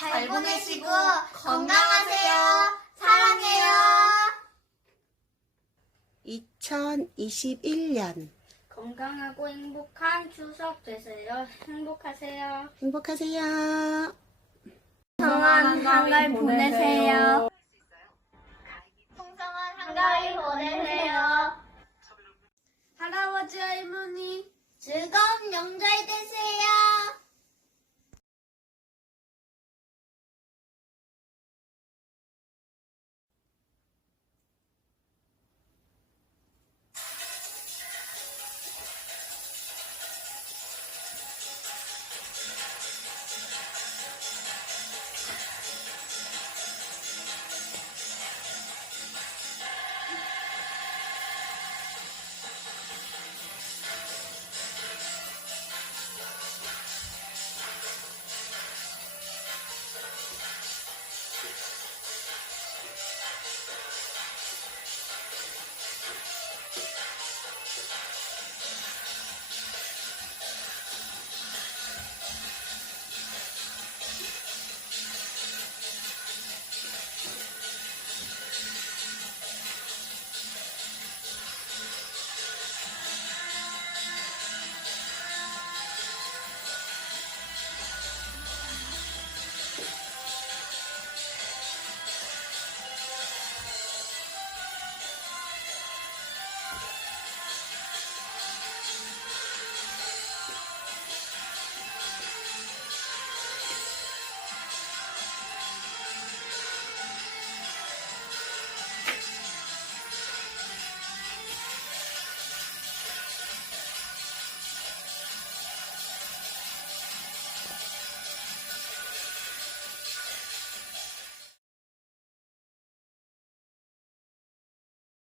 잘 보내시고 건강하세요. 사랑해요. 2021년 건강하고 행복한 추석 되세요. 행복하세요. 행복하세요. 건강한 한가위 보내세요.